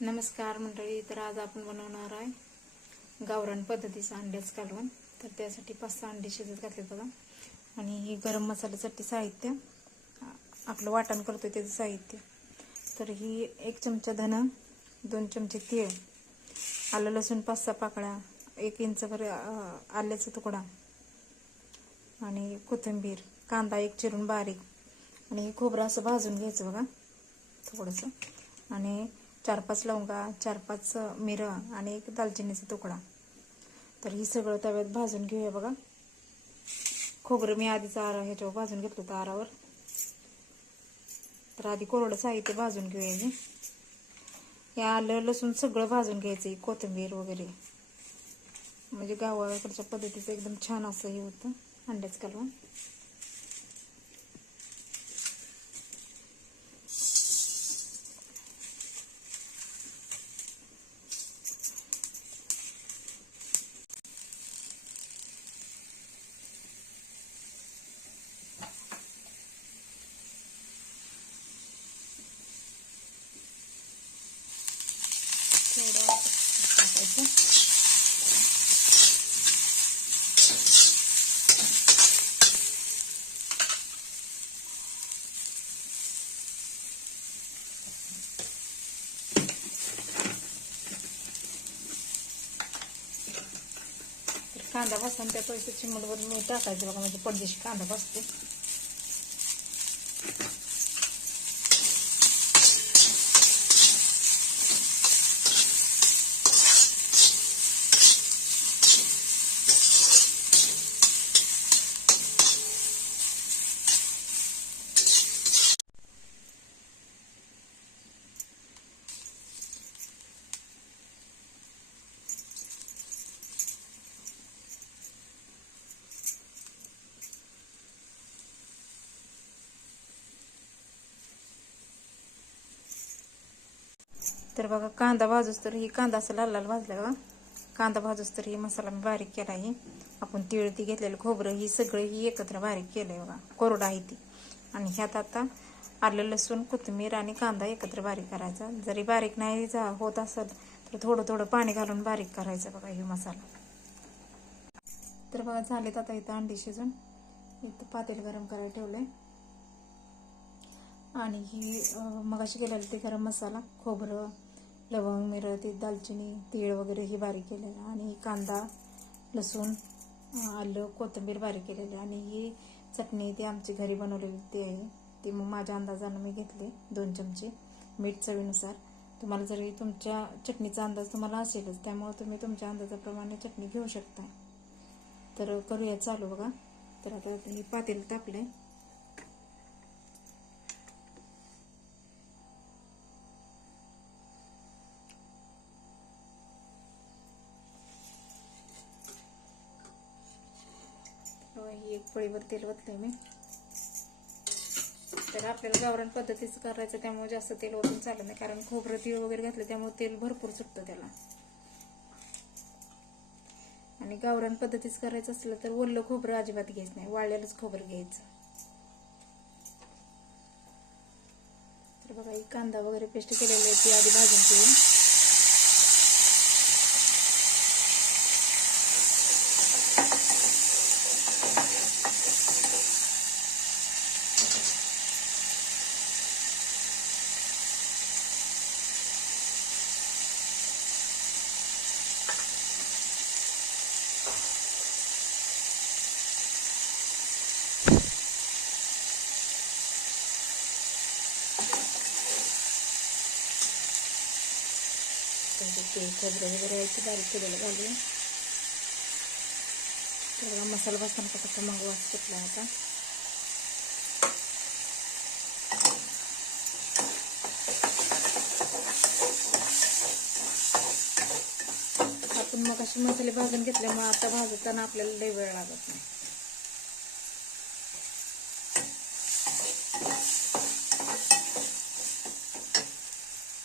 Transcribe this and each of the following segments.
नमस्कार मंडळी तर आज आपण बनवणार आहे गावरान पद्धतीचं अंड्याच कालवण. तर त्यासाठी पाच सहा अंडे शिजत घातले बघा. आणि हे गरम मसाल्यासाठी साहित्य आपलं वाटण करतोय त्याचं साहित्य. तर ही एक चमचा धन दोन चमचे तीळ आलं लसूण पाच सहा पाकळ्या एक इंचभर आल्याचा तुकडा आणि कोथिंबीर कांदा एक चिरून बारीक. आणि खोबरं असं भाजून घ्यायचं बघा थोडंसं. आणि चार पाच लवंगा चार पाच मिरं आणि एक दालचिनीचा तुकडा. तर ही सगळं तव्यात भाजून घेऊया बघा. खोबरं मी आधीच आरा ह्याच्यावर भाजून घेतलं होतं आरावर. तर आधी कोरडं साहित्य भाजून घेऊया मी. हे आलं लसूण सगळं भाजून घ्यायचं कोथिंबीर वगैरे. म्हणजे गावाकडच्या पद्धतीचं एकदम छान असं हे होतं अंड्याच कालवण. थोडं टाकायचं तर कांदा भाजताना त्या पैसे चिमडवर मी टाकायचं बघा म्हणजे पडदेशी कांदा भाजते तर बघा कांदा भाजूस तर ही कांदा असं लाल लाल भाजला बघा. कांदा भाजूस तर ही मसाला मी बारीक केला आहे. आपण तिळ ती घेतलेलं खोबरं ही सगळं ही एकत्र बारीक केलंय बघा. कोरडा आहे ती. आणि ह्यात आता आलं लसूण कोथिंबीर आणि कांदा एकत्र बारीक करायचा. जरी बारीक नाही जा होत असेल तर थोडं थोडं पाणी घालून बारीक करायचं बघा हे मसाला. तर बघा झालेत आता इथं अंडी शिजून. इथं पातेल गरम करायला ठेवलंय. आणि ही मगाशी केलेलं ते गरम मसाला खोबरं लवंग मिरती दालचिनी तीळ वगैरे हे बारीक केलेलं आणि कांदा लसूण आलं कोथिंबीर बारीक केलेली आणि ही चटणी ती आमची घरी बनवलेली ती आहे. ती मग माझ्या अंदाजानं मी घेतली दोन चमचे मीठ चवीनुसार. तुम्हाला जरी तुमच्या चटणीचा अंदाज तुम्हाला असेलच त्यामुळे तुम्ही तुमच्या अंदाजाप्रमाणे चटणी घेऊ शकता. तर करूया चालू बघा. तर आता मी पातेल तापले आहे ही एक पळीवर तेल वतलंय मी. तर आपल्याला गावरान पद्धतीचं करायचं त्यामुळे जास्त तेल ओतून चालत नाही. कारण खोबरं तीळ वगैरे घातलं त्यामुळे तेल भरपूर सुटतं त्याला. आणि गावरान पद्धतीच करायचं असलं तर ओलं खोबरं अजिबात घ्यायचं नाही. वाळलेलंच खोबरं घ्यायचं. तर बघा ही कांदा वगैरे पेस्ट केलेली आहे ती आधी भाजून घेऊ त्याचे तेल खोबरं वगैरे यायची ते बारीक केलेलं घालून तर मसाला बसताना कसा मग वास सुटला आता आपण मग असे मसाले भाजून घेतल्यामुळे आता भाजताना आपल्याला लय वेळ लागत नाही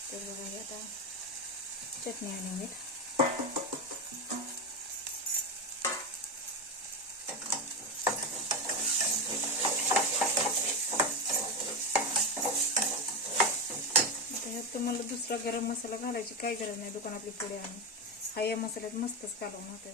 तर बघा हे आता चटणी आणून घेत आता तुम्हाला दुसरा गरम मसाला घालायची काही गरज नाही दुकानातली पुढे आणून हा या मसाल्यात मस्तच कालवून होते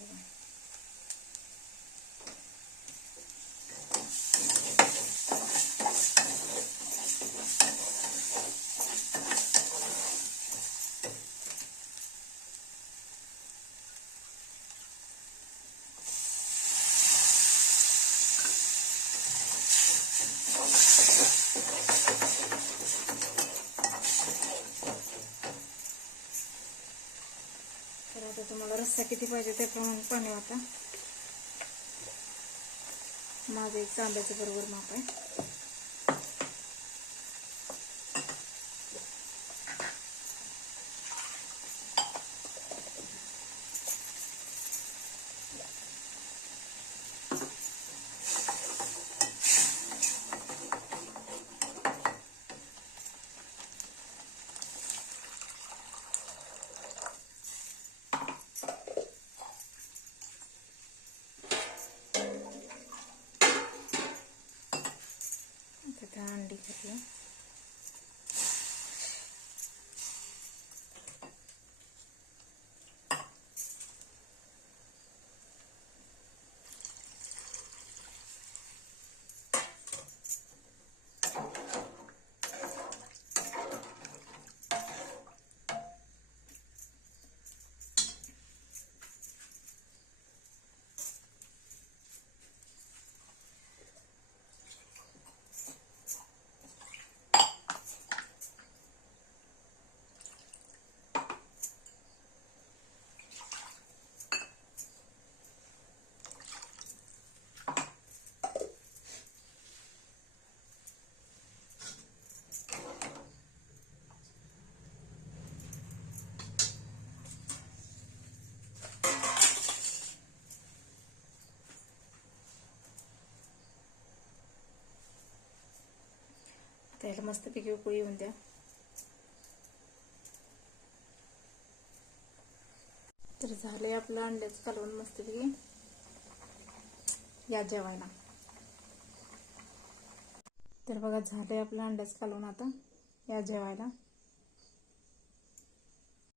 तर आता तुम्हाला रस्सा किती पाहिजे त्याप्रमाणे पाणी वाटा माझं एक तांब्याचं बरोबर माप आहे आता त्या अंडी घातलं आता याला मस्तपैकी उकळी येऊन द्या. तर झाले आपलं अंड्याचं कालवण मस्तपैकी या जेवायला. तर बघा झालंय आपलं अंड्याचं कालवण आता. या जेवायला.